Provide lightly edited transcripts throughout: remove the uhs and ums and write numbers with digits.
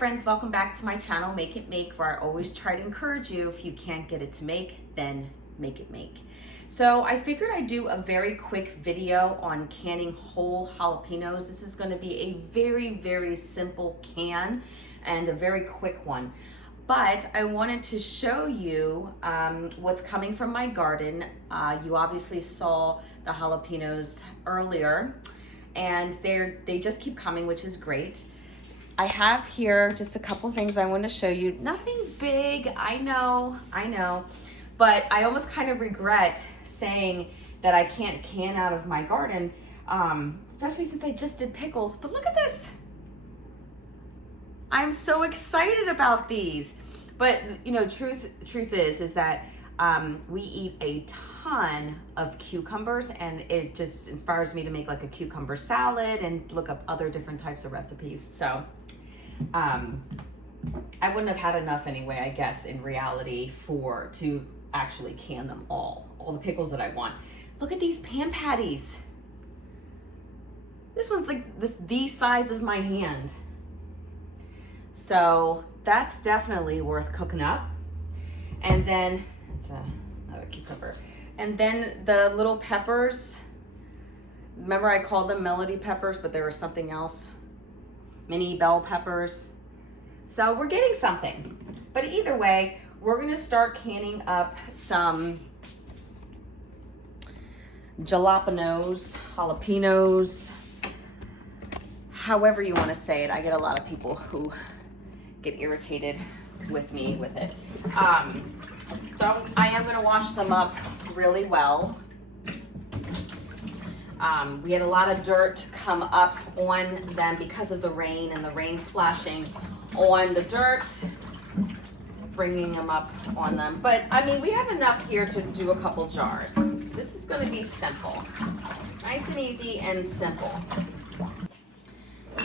friends, welcome back to my channel, Make It Make, where I always try to encourage you, if you can't get it to make, then make it make. So I figured I'd do a very quick video on canning whole jalapenos. This is going to be a very simple can and a very quick one. But I wanted to show you what's coming from my garden. You obviously saw the jalapenos earlier, and they just keep coming, which is great. I have here just a couple things I want to show you. Nothing big, I know, but I almost kind of regret saying that I can't can out of my garden, especially since I just did pickles. But look at this. I'm so excited about these. But you know, truth is that we eat a ton of cucumbers, and it just inspires me to make like a cucumber salad and look up other different types of recipes. So I wouldn't have had enough anyway, I guess, in reality, to actually can them all the pickles that I want. Look at these pan patties. This one's like the size of my hand. So that's definitely worth cooking up. And then it's another cucumber. And then the little peppers. Remember I called them melody peppers, but there was something else. Mini bell peppers. So we're getting something. But either way, we're gonna start canning up some jalapeños, however you wanna say it. I get a lot of people who get irritated with me with it. So I am gonna wash them up really well. We had a lot of dirt come up on them because of the rain, and the rain splashing on the dirt, bringing them up on them. But I mean, we have enough here to do a couple jars. So this is gonna be simple. Nice and easy and simple.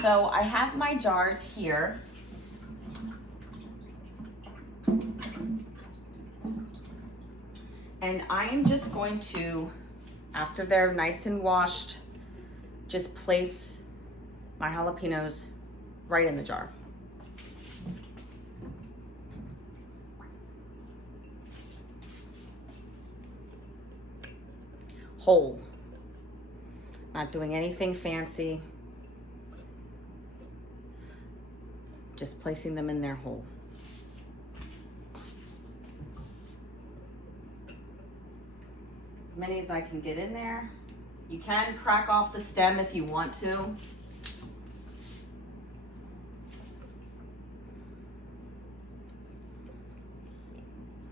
So I have my jars here. And I am just going to, after they're nice and washed, just place my jalapenos right in the jar. Whole. Not doing anything fancy. Just placing them in there whole. As many as I can get in there. You can crack off the stem if you want to. And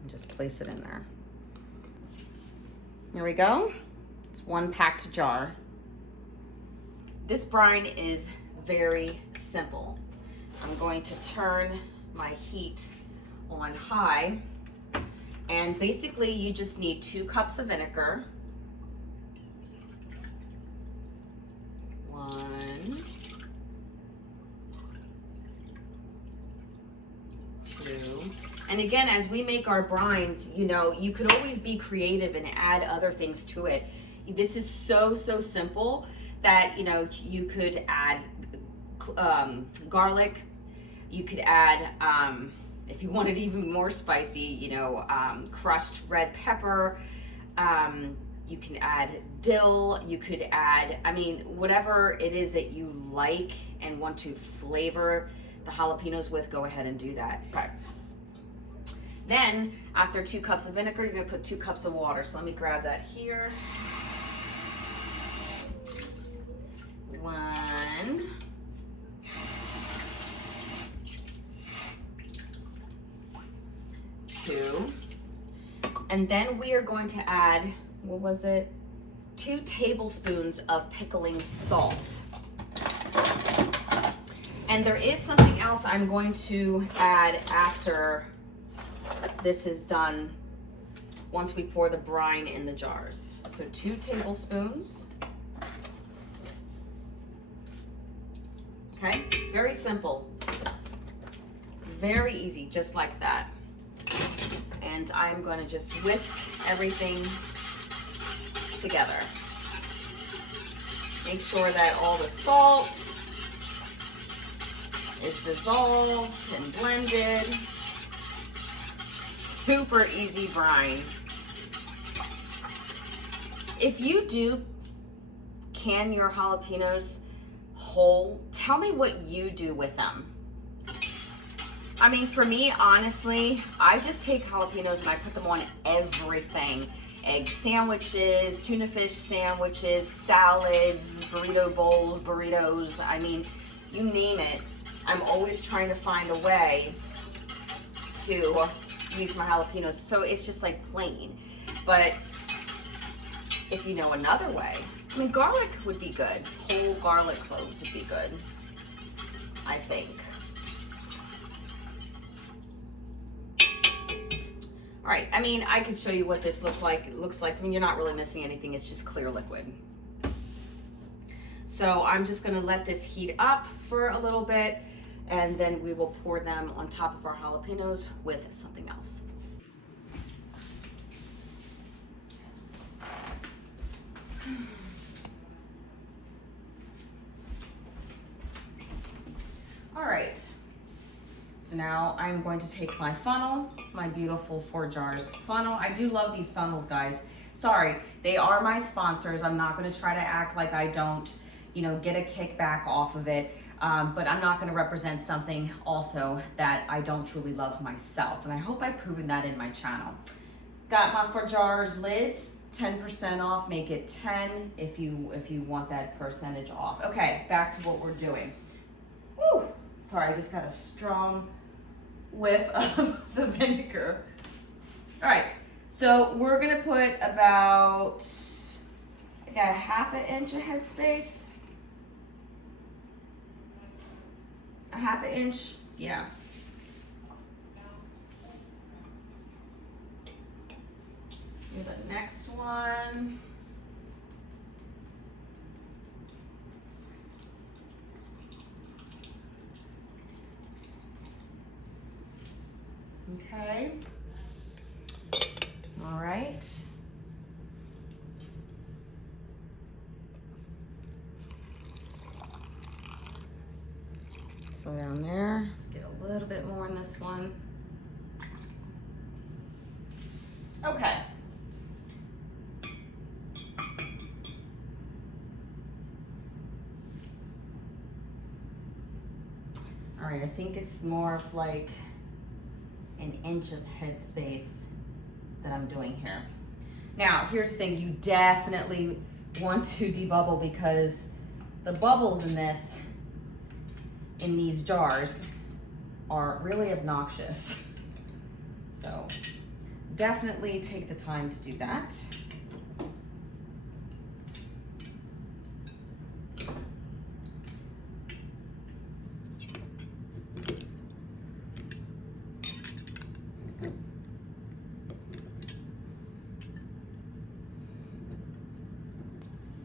just place it in there. There we go. It's one packed jar. This brine is very simple. I'm going to turn my heat on high. And basically you just need 2 cups of vinegar. 1, 2. And again, as we make our brines, you know, you could always be creative and add other things to it. This is so simple that, you know, you could add garlic. You could add, if you wanted even more spicy, you know, crushed red pepper. You can add dill. You could add, I mean, whatever it is that you like and want to flavor the jalapenos with, go ahead and do that. Okay. Then, after 2 cups of vinegar, you're gonna put 2 cups of water. So let me grab that here. 1. 2. And then we are going to add, what was it? 2 tablespoons of pickling salt. And there is something else I'm going to add after this is done, once we pour the brine in the jars. So 2 tablespoons. Okay, very simple. Very easy, just like that. And I'm going to just whisk everything together. Make sure that all the salt is dissolved and blended. Super easy brine. If you do can your jalapenos whole, tell me what you do with them. I mean, for me, honestly, I just take jalapenos and I put them on everything. Egg sandwiches, tuna fish sandwiches, salads, burrito bowls, burritos. I mean, you name it. I'm always trying to find a way to use my jalapenos. So it's just like plain. But if you know another way, I mean, garlic would be good. Whole garlic cloves would be good, I think. All right, I mean, I could show you what this looks like. I mean, you're not really missing anything. It's just clear liquid. So I'm just gonna let this heat up for a little bit, and then we will pour them on top of our jalapenos with something else. All right. So now I'm going to take my funnel, my beautiful 4 jars funnel. I do love these funnels, guys. Sorry, they are my sponsors. I'm not going to try to act like I don't, get a kickback off of it. But I'm not going to represent something also that I don't truly love myself. And I hope I've proven that in my channel. Got my 4 jars lids, 10% off. Make it 10 if you want that percentage off. Okay, back to what we're doing. Woo! Sorry, I just got a strong whiff of the vinegar. All right, so we're gonna put about, I got a 1/2 inch of headspace. A 1/2 inch, yeah. And the next one. Okay. All right. Slow down there. Let's get a little bit more in this one. Okay. All right, I think it's more of like an inch of headspace that I'm doing here. Now, here's the thing, you definitely want to debubble because the bubbles in these jars are really obnoxious. So definitely take the time to do that.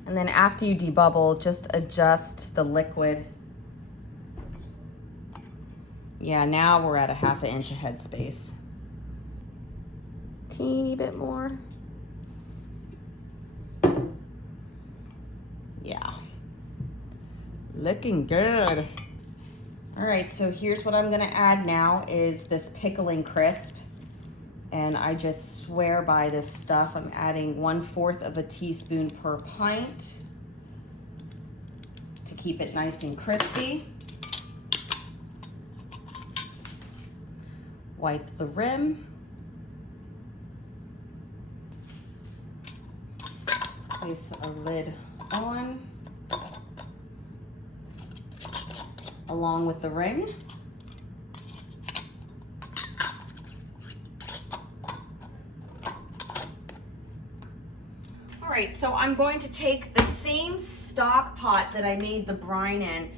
And then after you debubble, just adjust the liquid. Yeah, now we're at a 1/2 inch of headspace. Teeny bit more. Yeah, looking good. All right, so here's what I'm gonna add now is this pickling crisp. And I just swear by this stuff. I'm adding 1/4 of a teaspoon per pint to keep it nice and crispy. Wipe the rim. Place a lid on along with the ring. All right, so I'm going to take the same stock pot that I made the brine in.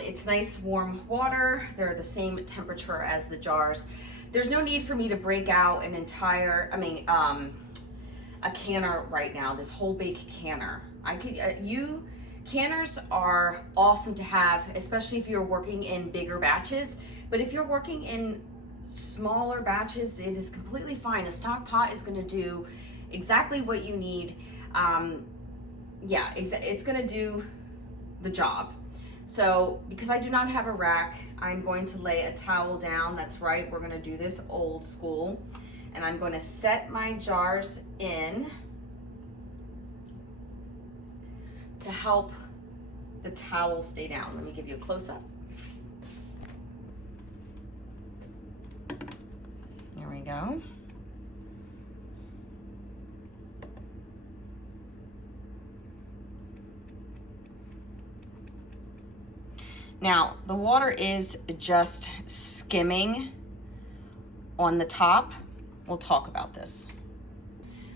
It's nice warm water. They're the same temperature as the jars. There's no need for me to break out an entire, a canner right now, this whole big canner. Canners are awesome to have, especially if you're working in bigger batches. But if you're working in smaller batches, it is completely fine. A stock pot is gonna do exactly what you need. Yeah, it's gonna do the job. So because I do not have a rack, I'm going to lay a towel down. That's right, we're gonna do this old school. And I'm going to set my jars in to help the towel stay down. Let me give you a close-up. There we go. Now, the water is just skimming on the top. We'll talk about this.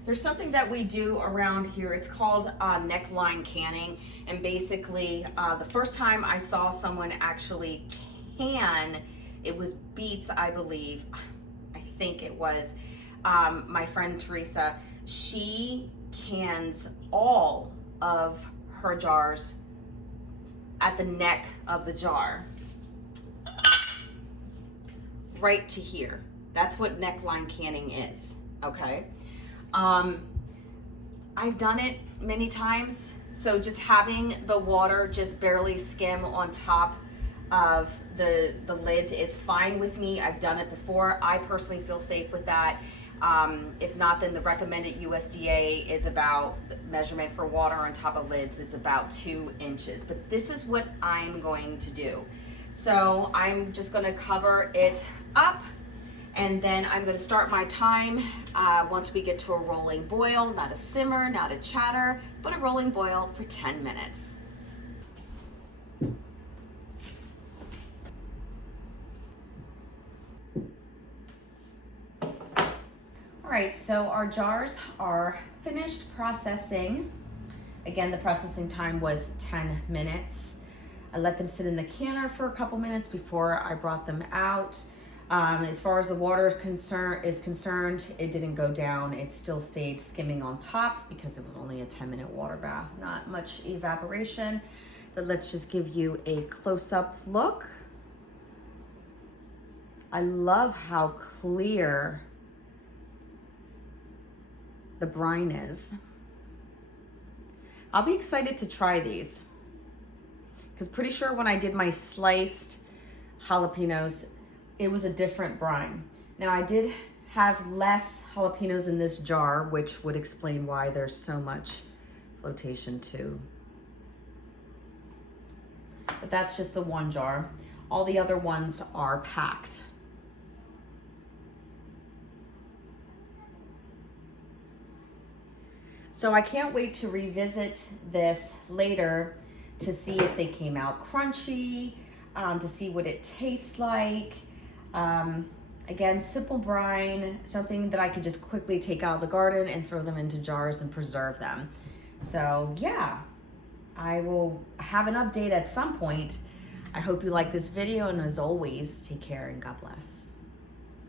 There's something that we do around here. It's called neckline canning. And basically, the first time I saw someone actually can, it was beets, I believe. I think it was my friend Teresa. She cans all of her jars at the neck of the jar, right to here. That's what neckline canning is, okay? I've done it many times. So just having the water just barely skim on top of the lids is fine with me. I've done it before. I personally feel safe with that. If not, then the recommended USDA is about, the measurement for water on top of lids is about 2 inches. But this is what I'm going to do. So I'm just gonna cover it up, and then I'm gonna start my time once we get to a rolling boil, not a simmer, not a chatter, but a rolling boil for 10 minutes. All right, so our jars are finished processing. Again, the processing time was 10 minutes. I let them sit in the canner for a couple minutes before I brought them out. As far as the water is concerned, it didn't go down. It still stayed skimming on top because it was only a 10-minute water bath, not much evaporation. But let's just give you a close-up look. I love how clear the brine is. I'll be excited to try these because pretty sure when I did my sliced jalapenos, it was a different brine. Now I did have less jalapenos in this jar, which would explain why there's so much flotation too. But that's just the one jar. All the other ones are packed. So I can't wait to revisit this later to see if they came out crunchy, to see what it tastes like. Again, simple brine, something that I can just quickly take out of the garden and throw them into jars and preserve them. So yeah, I will have an update at some point. I hope you like this video, and as always, take care and God bless.